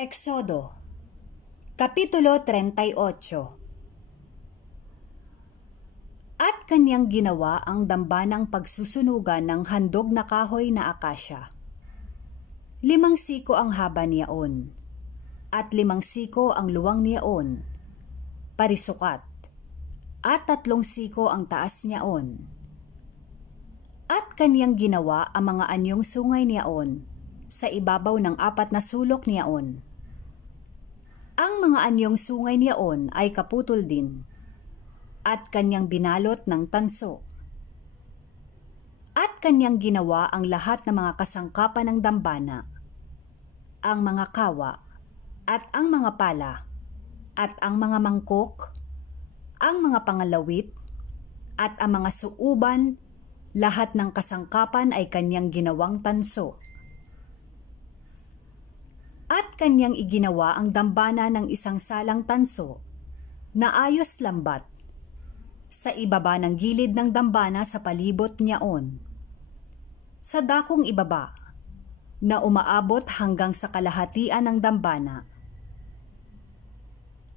Eksodo, Kapitulo 38. At kanyang ginawa ang dambanang pagsusunugan ng handog na kahoy na akasya. 5 siko ang haba niyaon, at 5 siko ang luwang niyaon, parisukat, at 3 siko ang taas niyaon. At kanyang ginawa ang mga anyong sungay niyaon sa ibabaw ng 4 na sulok niyaon. Ang mga anyong sungay niyaon ay kaputol din, at kanyang binalot ng tanso. At kanyang ginawa ang lahat ng mga kasangkapan ng dambana, ang mga kawa, at ang mga pala, at ang mga mangkok, ang mga pangalawit, at ang mga suuban, lahat ng kasangkapan ay kanyang ginawang tanso. At kanyang iginawa ang dambana ng isang salang tanso na ayos lambat sa ibaba ng gilid ng dambana sa palibot niyaon, sa dakong ibaba na umaabot hanggang sa kalahatian ng dambana.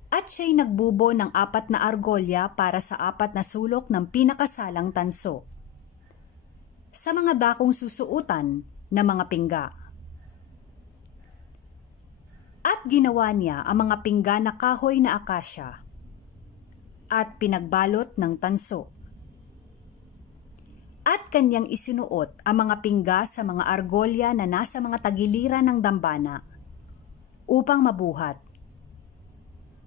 At siya'y nagbubo ng 4 na argolya para sa 4 na sulok ng pinakasalang tanso, sa mga dakong susuutan na mga pingga. At ginawa niya ang mga pingga na kahoy na akasya at pinagbalot ng tanso. At kanyang isinuot ang mga pingga sa mga argolya na nasa mga tagiliran ng dambana upang mabuhat.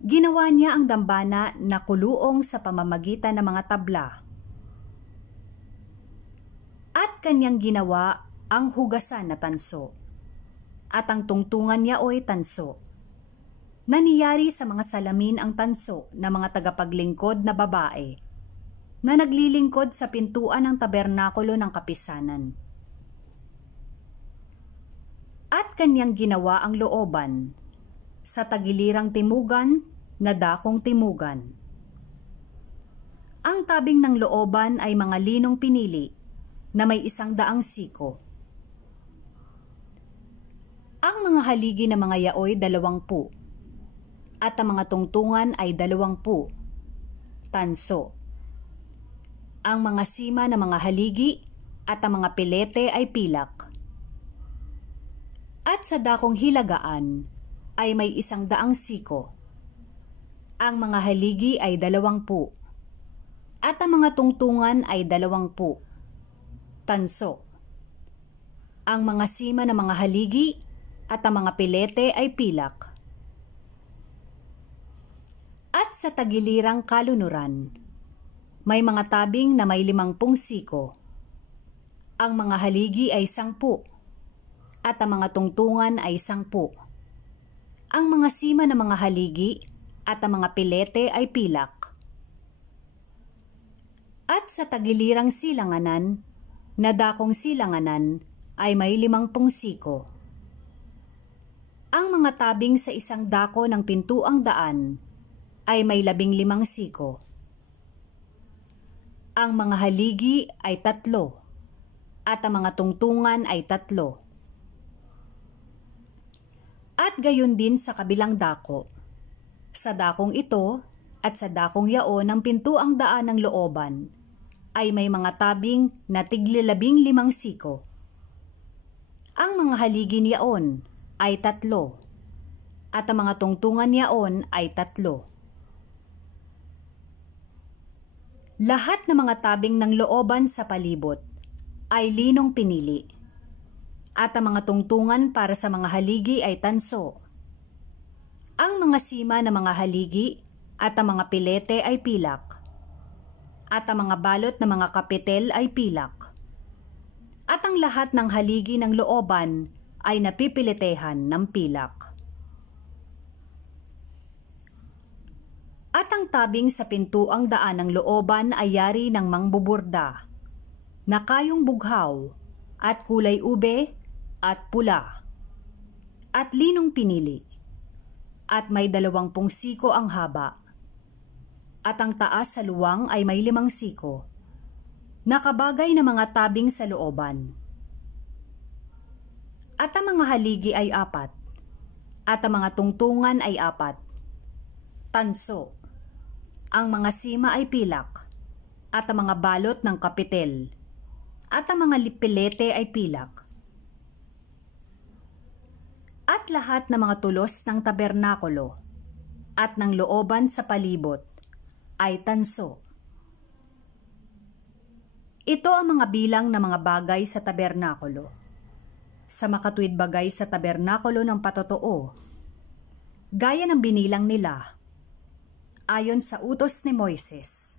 Ginawa niya ang dambana na kuluong sa pamamagitan ng mga tabla. At kanyang ginawa ang hugasan na tanso. At ang tungtungan niya o'y tanso. Naniyari sa mga salamin ang tanso na mga tagapaglingkod na babae na naglilingkod sa pintuan ng tabernakulo ng kapisanan. At kanyang ginawa ang looban sa tagilirang timugan na dakong timugan. Ang tabing ng looban ay mga linong pinili na may 100 siko. Ang mga haligi ng mga yaoy 20, at ang mga tungtungan ay 20, tanso. Ang mga sima ng mga haligi at ang mga pilete ay pilak. At sa dakong hilagaan ay may 100 siko. Ang mga haligi ay 20, at ang mga tungtungan ay 20, tanso. Ang mga sima ng mga haligi at ang mga pilete ay pilak. At sa tagilirang kalunuran, may mga tabing na may 50 siko. Ang mga haligi ay 10, at ang mga tungtungan ay 10. Ang mga sima ng mga haligi at ang mga pilete ay pilak. At sa tagilirang silanganan, na dakong silanganan, ay may 50 siko. Ang mga tabing sa isang dako ng pintuang daan ay may 15 siko. Ang mga haligi ay 3, at ang mga tungtungan ay 3. At gayon din sa kabilang dako. Sa dakong ito at sa dakong yaon ng pintuang daan ng looban ay may mga tabing na tigli 15 siko. Ang mga haligi niyaon ay 3, at ang mga tungtungan niyaon ay 3. Lahat ng mga tabing ng looban sa palibot ay linong pinili, at ang mga tungtungan para sa mga haligi ay tanso. Ang mga sima ng mga haligi at ang mga pilete ay pilak, at ang mga balot ng mga kapitel ay pilak, at ang lahat ng haligi ng looban ay napipilitehan ng pilak. At ang tabing sa pintuang daan ng looban ay yari ng mangbuburda, na kayong bughaw, at kulay ube, at pula, at linong pinili, at may 20 siko ang haba, at ang taas sa luwang ay may 5 siko, nakabagay na mga tabing sa looban. At ang mga haligi ay 4, at ang mga tungtungan ay 4. Tanso. Ang mga sima ay pilak, at ang mga balot ng kapitel, at ang mga lipilete ay pilak. At lahat ng mga tulos ng tabernakulo at ng looban sa palibot ay tanso. Ito ang mga bilang ng mga bagay sa tabernakulo. Sa makatuwid bagay sa tabernakulo ng patotoo, gaya ng binilang nila, ayon sa utos ni Moises,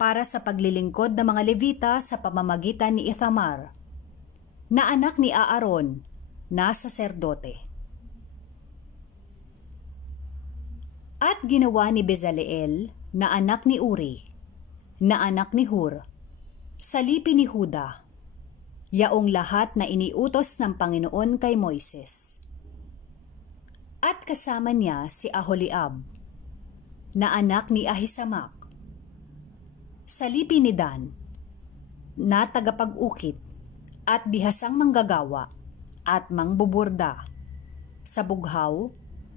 para sa paglilingkod ng mga Levita sa pamamagitan ni Ithamar, na anak ni Aaron, na saserdote. At ginawa ni Bezaleel, na anak ni Uri, na anak ni Hur, sa lipi ni Huda, yaong lahat na iniutos ng Panginoon kay Moises. At kasama niya si Aholiab, na anak ni Ahisamak, sa lipi ni Dan, na tagapag-ukit at bihasang manggagawa at mangbuburda, sa bughaw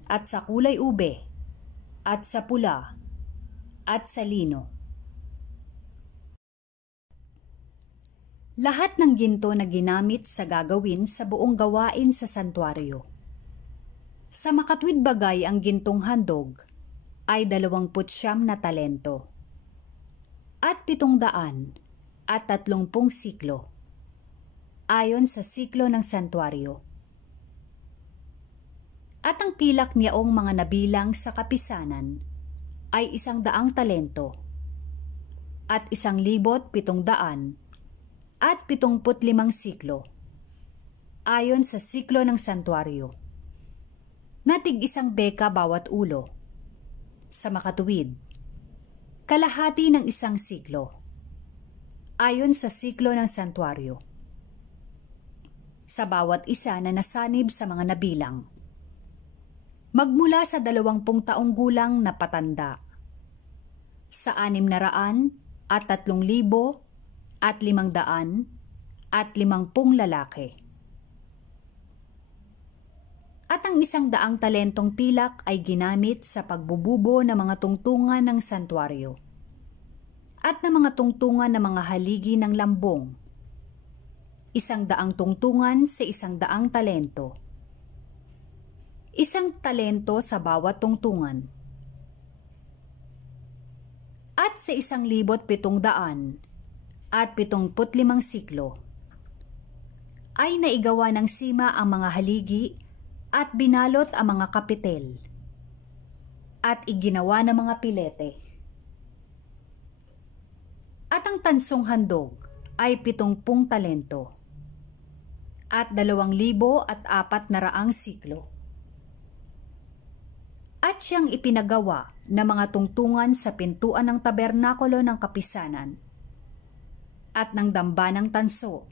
at sa kulay ube at sa pula at sa lino. Lahat ng ginto na ginamit sa gagawin sa buong gawain sa santuaryo. Sa makatwid bagay ang gintong handog ay 29 na talento at 730 siklo ayon sa siklo ng santuaryo. At ang pilak niyaong mga nabilang sa kapisanan ay 100 talento at 1,700 at 75 siklo ayon sa siklo ng santuaryo, na tig-1 beka bawat ulo. Sa makatuwid, kalahati ng 1 siklo ayon sa siklo ng santuaryo, sa bawat isa na nasanib sa mga nabilang, magmula sa 20 taong gulang na patanda, sa 600 at 3,000 at 500 at 50 lalaki. At ang 100 talentong pilak ay ginamit sa pagbububo ng mga tungtungan ng santuaryo at ng mga tungtungan ng mga haligi ng lambong. 100 tungtungan sa 100 talento. 1 talento sa bawat tungtungan. At sa 1,700 at 75 siklo ay naigawa ng sima ang mga haligi at binalot ang mga kapitel at iginawa ng mga pilete. At ang tansong handog ay 70 talento at 2,400 siklo. At siyang ipinagawa ng mga tungtungan sa pintuan ng tabernakulo ng kapisanan at ng damba ng tanso,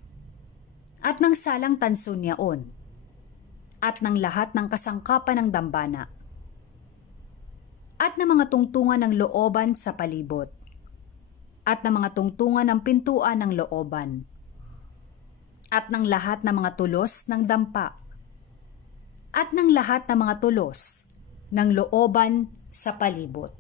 at ng salang tanso niyaon, at ng lahat ng kasangkapan ng dambana, at ng mga tungtungan ng looban sa palibot, at ng mga tungtungan ng pintuan ng looban, at ng lahat ng mga tulos ng dampa, at ng lahat ng mga tulos ng looban sa palibot.